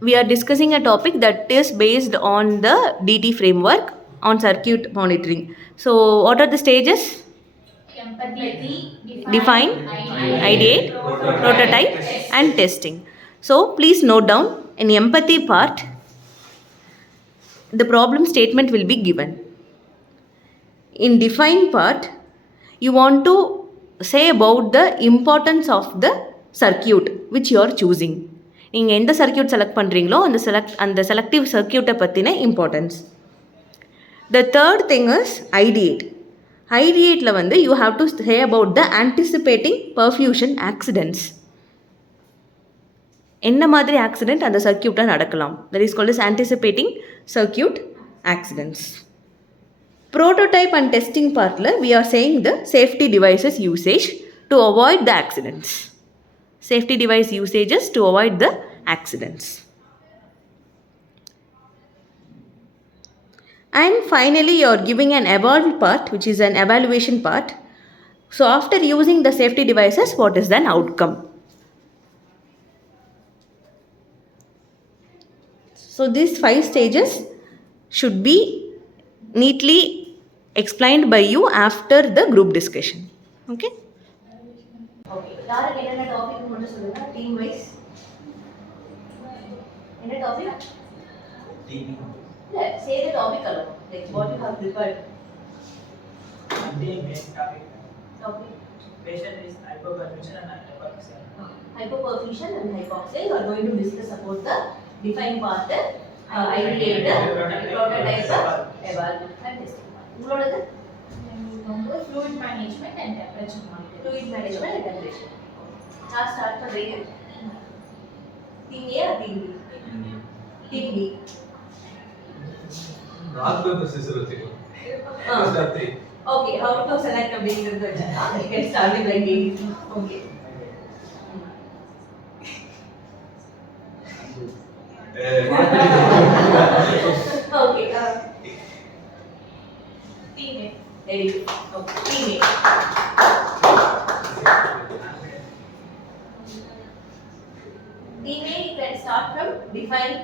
we are discussing a topic that is based on the DT framework on circuit monitoring. So, what are the stages? Empathy, Define, ideate, prototype, and testing. So, please note down in empathy part, the problem statement will be given. In define part, you want to say about the importance of the circuit which you are choosing. நீங்கள் எந்த circuit select பண்ணுறீங்களோ அந்த selective சர்க்கியூட்டை பற்றின importance. The third thing is ideate. ஐடியேட்டில் வந்து you have to say about the anticipating perfusion accidents. என்ன மாதிரி ஆக்சிடென்ட் அந்த சர்க்கியூட்டில் நடக்கலாம், that is called is anticipating circuit accidents. Prototype and testing part we are saying the safety devices usage to avoid the accidents. Safety device usages to avoid the accidents. And finally you are giving an evolved part which is an evaluation part. So after using the safety devices, what is the outcome? So these 5 stages should be neatly explained by you after the group discussion. Okay? Okay. யாருக்கு என்னென்ன டாபிக் மட்டும் சொல்லுங்க, team wise. என்ன topic? Team. இல்ல, say the topic alone. Like what you have prepared. Team main topic. Topic. Patient is hypoperfusion and hypoxia. Hypoperfusion and hypoxia. You are going to discuss about the define part, ideate, prototype, eval and testing. உங்களோடது fluid management and temperature monitoring. Fluid management and temperature. நான் start பண்றேன். Team A team B? Team B. Rock paper scissor வச்சுக்கோ. Okay, how to select அப்படிங்கிறது வச்சா you can start it like this. Okay. Okay. Team A. Very good. Okay. Team A. Team A, you can start from define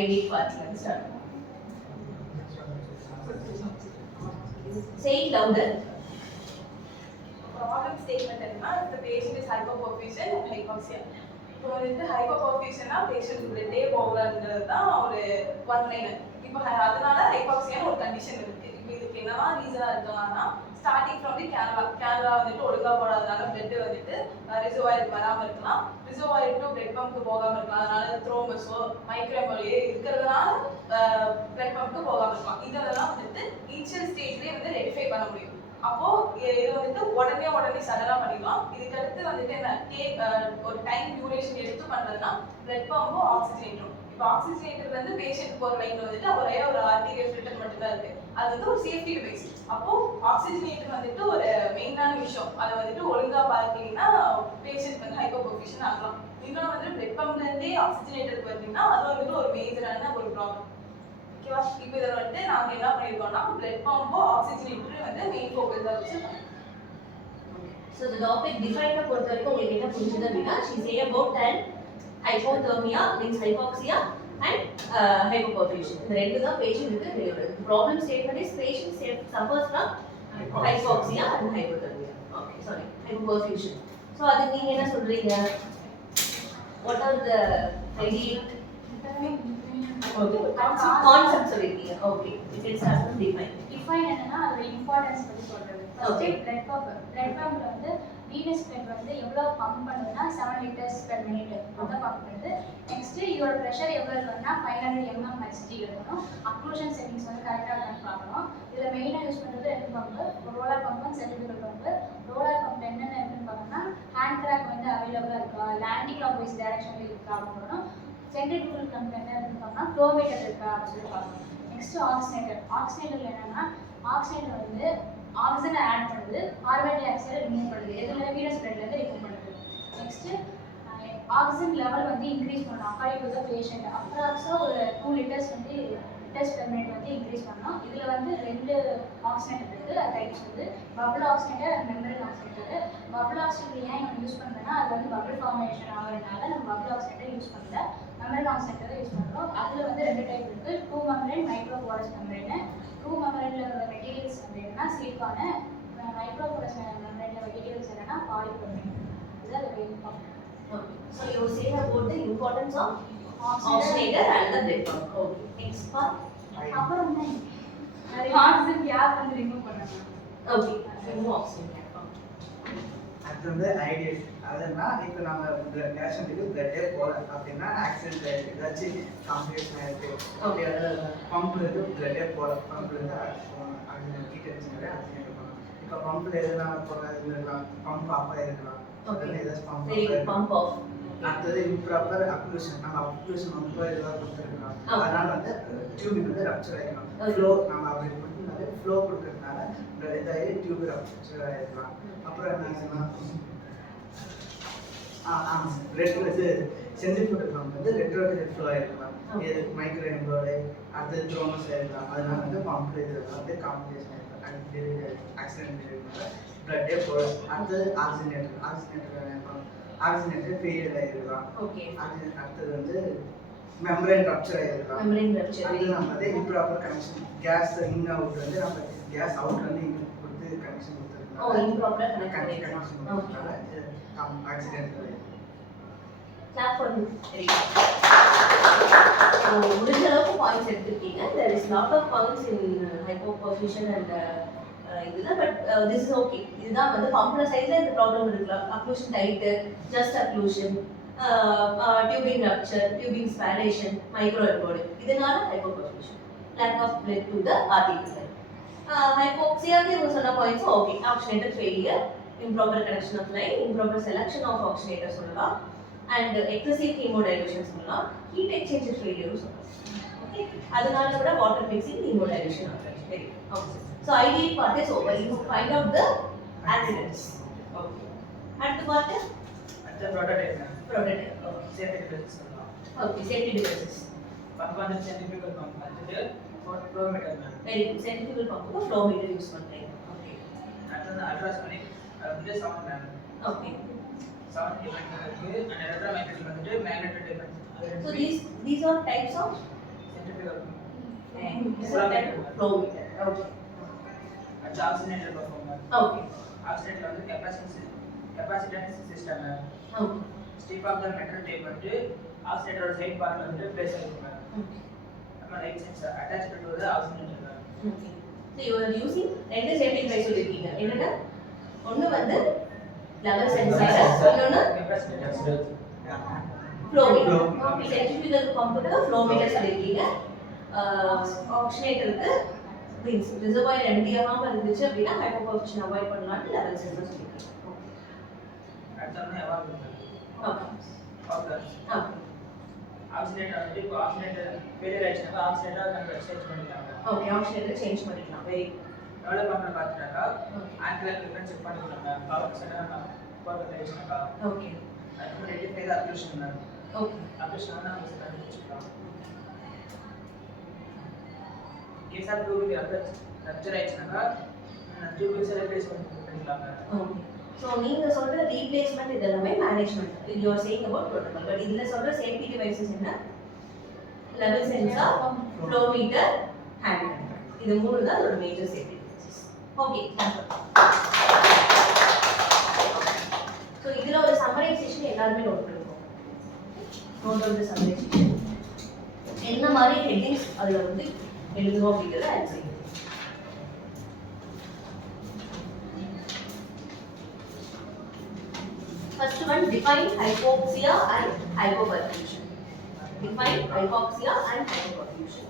ID part. Let's start. Say it louder. Problem statement என்னன்னா, the patient is hypoperfusion and hypoxia. இப்போ வந்து ஹைப்போபர்ஃபியூஷனா பேஷண்ட் பிளட்டே போகலன்றது தான் ஒரு one liner. இப்போ அதனால ஹைபாக்சியான்னு ஒரு கண்டிஷன் இருக்கு. இப்போ இதுக்கு என்னவா ரீசனா இருக்கலாம்னா, ஸ்டார்டிங் ஃப்ரம் தி கேனலா வந்துட்டு ஒழுங்கா போடாதனால பிளட் வந்துட்டு ரிசர்வாயருக்கு வராமல் இருக்கலாம், ரிசர்வாயர் டு பிளட் பம்ப்க்கு போகாமல் இருக்கலாம், அதனால த்ரோமஸோ மைக்ரோமோலியோ இருக்கிறதுனால பிளட் பம்ப்க்கு போகாமல் இருக்கலாம். இதெல்லாம் வந்துட்டு இனிஷியல் ஸ்டேஜ்லேயே வந்து ரெடிஃபை பண்ண முடியும். அப்போ இது வந்துட்டு உடனே சடனா பண்ணிடலாம். இதுக்கு அடுத்து வந்துட்டு என்ன ஒரு டைம் டியூரேஷன் எடுத்து பண்றதுன்னா பிளட் பம்பும் ஆக்சிஜனேட்டரும். இப்போ ஆக்சிஜனேட்டர்ல இருந்து பேஷண்ட் போற லைன் வந்துட்டு ஒரே ஒரு ஆர்டீரியல் ஃபில்டர் மட்டும் தான் இருக்கு. அது வந்து ஒரு சேஃப்டி டிவைஸ். அப்போ ஆக்சிஜனேட்டர் வந்துட்டு ஒரு மெயினான விஷயம். அதை வந்துட்டு ஒழுங்கா பார்க்கலீங்கன்னா பேஷண்ட் வந்து ஹைப்போபர்ஃபியூஷன் ஆகலாம். இன்னொன்று வந்து பிளட் பம்ப்ல இருந்தே ஆக்சிஜனேட்டருக்கு பார்த்தீங்கன்னா அது வந்துட்டு ஒரு மேஜரான ஒரு ப்ராப்ளம். ஓகேவா? இப்போ இதில் வந்துட்டு நாங்கள் என்ன பண்ணியிருக்கோம்னா பிளட் பம்போ ஆக்சிஜனேட்டரும் வந்து மெயின் ஃபோக்கஸாக வச்சு பண்ணிருக்கோம். So the topic define பொறுத்த வரைக்கும் உங்களுக்கு என்ன புரிஞ்சுது அப்படின்னா, she say about an hypothermia means hypoxia and hypoperfusion. இந்த ரெண்டு தான் பேஷண்ட்க்கு தெரியும். Problem statement is patient suffers from hypoxia and hypothermia. Okay, sorry, hypoperfusion. So அது நீங்க என்ன சொல்றீங்க? What are the idea? Concepts சொல்றீங்க. Okay, you can start from define. Define என்னன்னா அதோட இம்பார்ட்டன்ஸ் பத்தி சொல்றது. ஃபர்ஸ்ட் பிளட் பம்ப்ல வந்து வீனஸ் பிளட் வந்து எவ்வளவு பம்ப் பண்ணுதுன்னா 7 லிட்டர்ஸ் per minute அதான் பம்ப் பண்ணுது. நெக்ஸ்ட் இதோட பிரஷர் எவ்வளவு இருக்குன்னா 500 mmHg இருக்கணும். அக்ளூஷன் செட்டிங்ஸ் வந்து கரெக்ட்டா இருக்கான்னு பார்க்கணும். இதுல மெயினா யூஸ் பண்றது ரெண்டு pump, roller pump and centrifugal pump. Roller pump என்னென்ன இருக்குன்னு பார்த்தோம்னா ஹேண்ட் கிராக் வந்து அவைலபிளா இருக்கா, லேண்டிங் ஆப்போசிட் டைரக்ஷன்ல இருக்கா அப்படின்னு. சென்ட்ரிபியூகல் பம்ப் என்ன இருக்குன்னு பார்த்தோம்னா ஃப்ளோ மீட்டர் இருக்கா அப்படின்னு சொல்லி பார்க்கணும். நெக்ஸ்ட் ஆக்சிஜனேட்டர் என்னன்னா ஆக்சிஜனேட்டர் வந்து ஆக்சிஜனை ஆட் பண்ணுது, கார்பன் டை ஆக்சைடை ரிமூவ் பண்ணுது. எதுல வீனஸ் பிளட்ல இருந்து ரிமூவ் பண்ணுது. நெக்ஸ்ட் ஆக்சிஜன் லெவல் வந்து இன்க்ரீஸ் பண்ணணும் அக்கார்டிங் டு த பேஷண்ட். அப்ராக்ஸா ஒரு 2 லிட்டர்ஸ் வந்து லிட்டர்ஸ் பெர் மினிட் வந்து இன்க்ரீஸ் பண்ணணும். இதுல வந்து ரெண்டு ஆக்சிஜனேட்டர் இருக்கு, அது டைப்ஸ் வந்து bubble oxygenator and membrane oxygenator. Bubble oxygenator ஏன் நம்ம யூஸ் பண்றோம்னா அது வந்து பபிள் ஃபார்மேஷன் ஆகிறதுனால நம்ம பபிள் ஆக்சிஜனேட்டர் யூஸ் பண்ணல. மெம்பரேன் ஆக்சிஜன் யூஸ் பண்ணுறோம். அதில் வந்து 2 டைப் இருக்குது. True membrane, micro porous membrane. True மெம்பரேனில் உள்ள மெட்டீரியல்ஸ் வந்து என்னன்னா சிலிக்கானு, மைக்ரோ போரஸ் மெம்பரேனில் மெட்டீரியல்ஸ் என்னன்னா பாலிப்ரோமைன். இதுதான் அதோட important. Okay. So you say about the importance of oxygenator and the blood pump. Okay. Next part. அப்புறம் ஆக்சிஜன் கேப் வந்து ரிமூவ் பண்ணணும். Okay. Remove oxygen cap. அது வந்து ஐடியல். அதுனா இப்போ நம்ம பேஷண்ட்டுக்கு பிளட்டே போகல அப்படின்னா ஆக்சிடென்ட் ஆகிருக்கு, ஏதாச்சும் காம்ப்ளிகேஷன் ஆகிருக்கு. ஓகே, பம்ப்லேருந்து பிளட்டே போகல, பம்ப்லேருந்து ஆக்சிஜன் ஹீட் அடிச்சுனாலே ஆக்சிஜன் இருக்கணும். இப்போ பம்பில் எதுனா போகலாம் இருக்கலாம், பம்ப் ஆஃப் ஆகிருக்கலாம், ஏதாச்சும் Pump off. அடுத்தது இம்ப்ராப்பர் அக்ளூஷன், நம்ம அக்ளூஷன் ரொம்ப இதுவாக கொடுத்துருக்கலாம். அதனால வந்து டியூபிங் வந்து ரப்சர் ஆகிக்கலாம். ஃப்ளோ நம்ம அப்படி கொடுத்ததுனால ஃப்ளோ கொடுக்கறதுனால இதாகி டியூப் ரப்சர் ஆகிருக்கலாம். அப்புறம் என்ன ரெட் சென்சிட்டிவ் பம்ப் வந்து ரெட்ரோகேட் ஃப்ளோ ஆகிருக்கலாம். இது மைக்ரோ எம்போடு அடுத்தது த்ரோமஸ் ஆகிருக்கலாம். அதனால வந்து பம்ப் இதெல்லாம் வந்து காம்பினேஷன் ஆகிருக்கலாம். ஆக்சிடென்ட் பிளட்டே போல. அடுத்தது ஆக்சிஜனேட்டர் ஃபெயிலியர் ஆகிருக்கலாம். Okay. அடுத்தது வந்து மெம்பரேன் ரப்சர் ஆகிருக்கலாம். Membrane rupture. அது நம்ம வந்து improper connection, gas in out வந்து நம்ம கேஸ் அவுட் வந்து இங்க கொடுத்து கனெக்ஷன் கொடுத்துருக்கோம். Oh, improper connection connection. கொடுத்ததுனால accident. Clap for you. Very good. So, முடிஞ்ச அளவுக்கு பாயிண்ட்ஸ் எடுத்துருக்கீங்க. There is lot of points in hypoperfusion and இதுல பட் this is okay. இதுதான் வந்து பம்ப்ல சைடுல இந்த ப்ராப்ளம் இருக்கலாம். Occlusion tight, just occlusion, tubing rupture, tubing separation, micro எம்போடு. இதனால hypoperfusion, lack of blood to the arteries. ஹைப்போக்சியாக்கு இவங்க சொன்ன points okay. Oxygenator failure, improper connection of line, improper selection of oxygenator சொல்லலாம், and excessive hemodilution சொல்லலாம், heat exchanger failure சொல்லலாம். ஓகே, அதனால கூட வாட்டர் மிக்சிங் hemodilution ஆகும். Very okay. So ideal part is over. You find out the accidents. Okay. அடுத்த part அடுத்த prototype prototype. Okay. Safety devices சொல்லலாம். Okay. Safety devices. Pump வந்து centrifugal pump அடுத்தது flow metre ma'am. Very good. Centrifugal pump க்கு flow meter use பண்றீங்க. Okay. அடுத்தது அல்ட்ராசோனிக், அது வந்து sound ma'am. Okay. Sound difference இருக்கு. அண்ட் எலக்ட்ரோமேக்னெட்டிக் வந்து magnetic difference. So these are types of centrifugal these are type of flow meter. Okay. அடுத்து oxygenator performer. Okay. Oxygenator வந்து capacitance system ma'am. Okay. Strip of the metal tape வந்து ஆக்சிஜனேட்டரோட side பார்ட்ல வந்து place ஆகிருக்கு ma'am. Okay. நம்ம light sensor attached to the oxygenator ma'am. Okay. So you are using ரெண்டு safety device சொல்லிருக்கீங்க. என்னன்னா ஒன்னு வந்து லெவல் சென்சார், இன்னொன்னு கெப்பாசிட்டன்ஸ் ஃப்ளோ மீட்டர். சென்ட்ரிஃபியூகல் பம்புக்கு ஃப்ளோ மீட்டர் சொல்லிருக்கீங்க. ஆக்சிஜனேட்டருக்கு மீன்ஸ் ரிசர்வாயர் எம்டி ஆகாம இருந்துச்சு அப்படின்னா ஹைப்போபர்ஃபியூஷன் அவாய்ட் பண்ணலாம்னு லெவல் சென்சார் சொல்லிருக்கீங்க. அடுத்து evolve okay. Okay. Okay. Oxygenator வந்து இப்போ ஆக்சிஜனேட்டர் ஃபெயிலியர் ஆயிடுச்சுனா ஆக்சிஜனேட்டர் நம்ம எக்ஸ்சேஞ்ச் பண்ணிக்கலாம். ஓகே. ஆக்சிஜனேட்டர் சேஞ்ச் பண்ணிக்கலாம். வெரி டெவலப் பண்ண பார்த்துட்டாக்கா ஆங்கிள் டிஃபரன்ஸ் செக் பண்ணிக்கலாம் மேம். பவர் செட்டா நம்ம பவர் ஆயிடுச்சுனாக்கா ஓகே. அதுக்கு rectify the occlusion ma'am. Okay. Occlusion வந்து நம்ம செட் பண்ணி வச்சுக்கலாம். கேஸ் ஆஃப் டியூபிங் ரப்சர் ஆயிடுச்சுனாக்கா டியூபிங் ரீப்ளேஸ் பண்ணிக்கலாம் மேம். ஓகே. ஸோ நீங்கள் சொல்கிற ரீப்ளேஸ்மெண்ட் இதெல்லாமே management. You are saying about protocol. But இதில் சொல்கிற சேஃப்டி டிவைசஸ் என்ன? Level sensor, flow meter, hand control. இது மூணு தான் அதோட major safety devices. Okay. So இதில் ஒரு சம்மரைசேஷன் எல்லாருமே நோட் பண்ணிருக்கோம். நோட் ஆஃப் த சம்மரைசேஷன் என்ன மாதிரி ஹெட்டிங்ஸ் அதில் வந்து எழுதுவோம் அப்படிங்கிறத ஆட் செய்யும். First one, define hypoxia and hypoperfusion. Define hypoxia and hypoperfusion.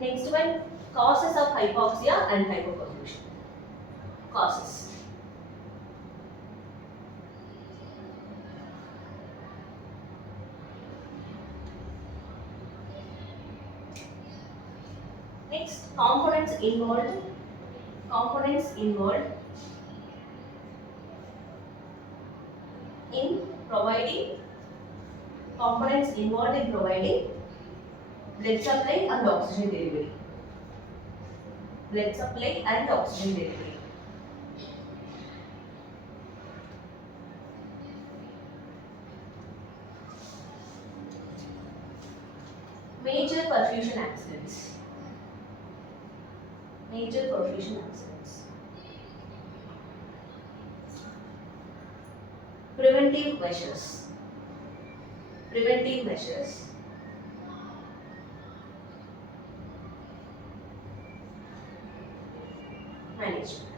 Next one, causes of hypoxia and hypoperfusion. Causes. Next, components involved in providing blood supply and oxygen delivery. blood supply and oxygen delivery. Major perfusion accidents. Major perfusion accidents. Preventive measures. Preventive measures. Management.